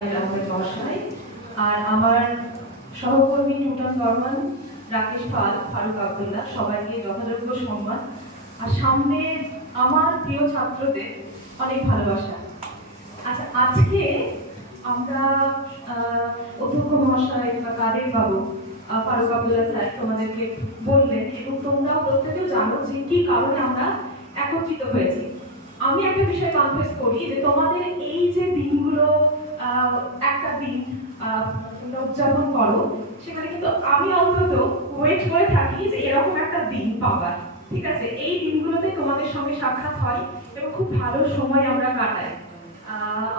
মহাশয় আর আমার সহকর্মী নিউটন বর্মন, রাকেশ পাল, ফারুক আব্দুল্লাহ সবাইকে যথাযোগ্য সম্মান আর সামনে আমার প্রিয় ছাত্রদের অনেক ভালোবাসা। আচ্ছা, আজকে আমরা অধ্যক্ষ মহাশয় বা কাদের বাবু, ফারুক আব্দুল্লাহ স্যার তোমাদেরকে বললেন এবং তোমরা প্রত্যেকেও জানো যে কি কারণে আমরা একত্রিত হয়েছি। আমি একটা বিষয় কনফেস করি যে তোমাদের এই যে দিনগুলো একটা দিন উদযাপন করো, সেখানে কিন্তু আমি অন্তত ওয়েট করে থাকি যে এরকম একটা দিন পাবার। ঠিক আছে, এই দিনগুলোতে তোমাদের সঙ্গে সাক্ষাৎ হয় এবং খুব ভালো সময় আমরা কাটাই।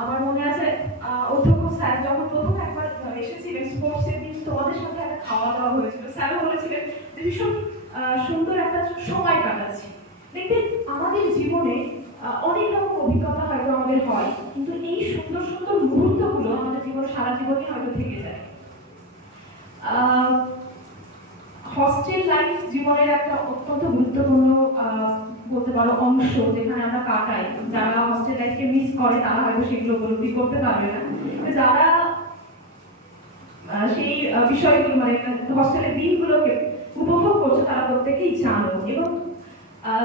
আমার মনে আছে অধ্যক্ষ স্যার যখন প্রথম একবার এসেছিলেন স্পোর্টসের দিন, তোমাদের সাথে একটা খাওয়া দাওয়া হয়েছিল। স্যার বলেছিলেন যে ভীষণ সুন্দর একটা সময় কাটাচ্ছি। দেখবেন আমাদের জীবনে অনেক রকম অভিজ্ঞতা হয়তো আমাদের হয়, কিন্তু এই সুন্দর সুন্দর মুহূর্তগুলো আমাদের জীবনে সারা জীবনই হয়তো থেকে যায়। হস্টেল লাইফ জীবনের একটা অত্যন্ত গুরুত্বপূর্ণ বলতে পারো অংশ, যেখানে আমরা কাটাই। যারা হস্টেল লাইফকে মিস করে তারা হয়তো সেগুলো উপলব্ধি করতে পারবে না, যারা সেই বিষয়গুলো মানে হস্টেলের দিনগুলোকে উপভোগ করছে তারা প্রত্যেকেই জানো। এবং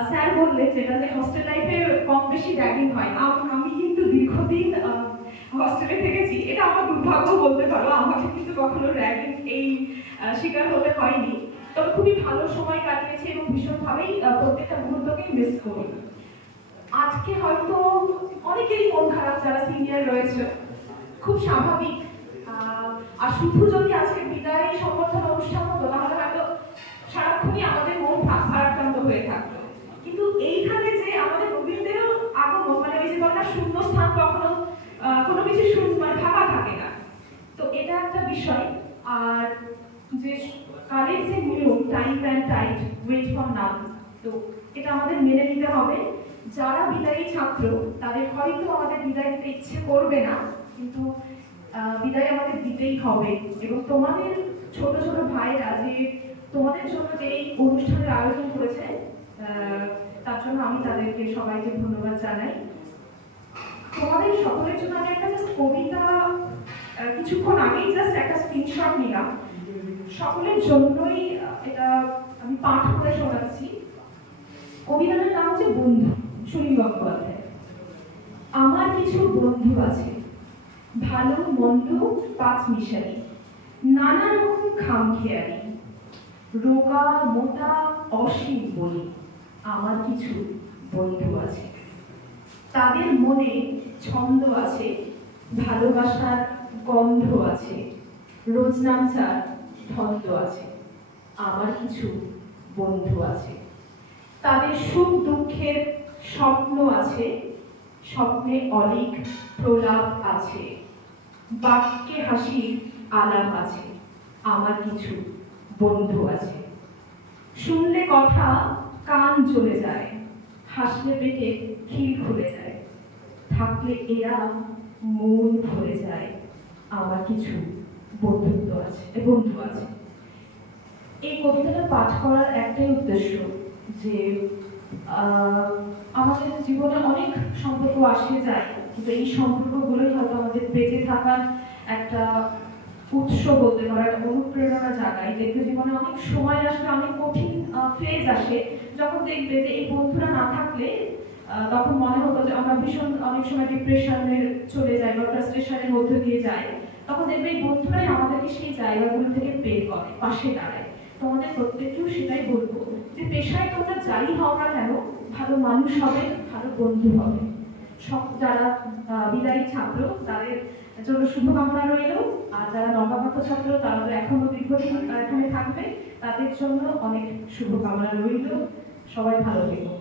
স্যার বললেন যেটা যে হস্টেল লাইফে কম বেশি র্যাগিং হয়। আমি কিন্তু দীর্ঘদিন হস্টেলে থেকেছি, এটা আমার দুর্ভাগ্য বলতে পারো। আমাকে কিন্তু কখনো র্যাগিং এই শিকার হতে হয়নি, তবে খুবই ভালো সময় কাটিয়েছি এবং ভীষণভাবেই প্রত্যেকটা মুহূর্তকেই মিস করি। আজকে হয়তো অনেকেরই মন খারাপ, যারা সিনিয়র রয়েছে, খুব স্বাভাবিক। আর শুধু যদি আজকে বিদায় সম্বর্ধনা অনুষ্ঠান হতো তাহলে হয়তো সারাক্ষণই আমাদের মন ভারাক্রান্ত হয়ে থাকতো। কিন্তু এইখানে যে আমাদের নবীনদেরও আগমন, মানে ওই যে বলা শূন্য স্থান কখনো কোনো কিছু মানে ফাঁকা থাকে না, তো এটা একটা বিষয়। আর যে কালের যে নিয়ম time and tide wait for none, তো এটা আমাদের মেনে নিতে হবে। যারা বিদায়ী ছাত্র তাদের হয়তো আমাদের বিদায় দিতে ইচ্ছে করবে না, কিন্তু বিদায় আমাদের দিতেই হবে। এবং তোমাদের ছোট ছোট ভাইরা যে তোমাদের জন্য যে এই অনুষ্ঠানের আয়োজন করেছে, তার জন্য আমি তাদেরকে সবাইকে ধন্যবাদ জানাই। তোমাদের সকলের জন্য আমি একটা জাস্ট কবিতা কিছুক্ষণ আগেই জাস্ট একটা স্ক্রিনশট নিলাম, সকলের জন্যই এটা আমি পাঠ করে শোনাচ্ছি। কবিতাটার নাম হচ্ছে বন্ধু, সুনীল গঙ্গোপাধ্যায়। আমার কিছু বন্ধু আছে, ভালো মন্দ পাঁচ মিশালি, নানা রকম খামখেয়ালি, রোগা মোটা অসীম বলি। আমার কিছু বন্ধু আছে, তাদের মনে ছন্দ আছে, ভালোবাসার গন্ধ আছে, রোজনামচার ধন্দ আছে। আমার কিছু বন্ধু আছে, তাদের সুখ দুঃখের স্বপ্ন আছে, স্বপ্নে অলিক প্রলাপ আছে, বাক্যে হাসির আলাপ আছে। আমার কিছু বন্ধু আছে, শুনলে কথা কান চলে যায়, হাসলে পেটে খিল খুলে যায়, থাকলে এরা মন ভরে যায়। আমার কিছু বন্ধুত্ব আছে, বন্ধু আছে। এই কবিতাটা পাঠ করার একটাই উদ্দেশ্য যে আমাদের জীবনে অনেক সম্পর্ক আসে যায়, কিন্তু এই সম্পর্কগুলোই হয়তো আমাদের বেঁচে থাকার একটা উৎস বলতে পারো, একটা অনুপ্রেরণা জাগায়। দেখবে জীবনে অনেক সময় আসবে, অনেক কঠিন ফেজ আসে, যখন দেখবে যে এই বন্ধুরা না থাকলে তখন মনে হতো যে আমরা ভীষণ অনেক সময় ডিপ্রেশনে চলে যাই বা ফ্রাস্ট্রেশনের মধ্যে দিয়ে যাই। তখন দেখবে এই বন্ধুরাই আমাদেরকে সেই জায়গাগুলো থেকে বের করে, পাশে দাঁড়ায়। তোমাদের প্রত্যেককেও সেটাই বলবো যে পেশায় তোমরা যাই হও না কেন, ভালো মানুষ হবে, ভালো বন্ধু হবে। সব যারা বিদায়ী ছাত্র তাদের জন্য শুভকামনা রইল, আর যারা নবাগত ছাত্র তারা তো এখনো দীর্ঘদিন এখানে থাকবে, তাদের জন্য অনেক শুভকামনা রইল। সবাই ভালো থেকো।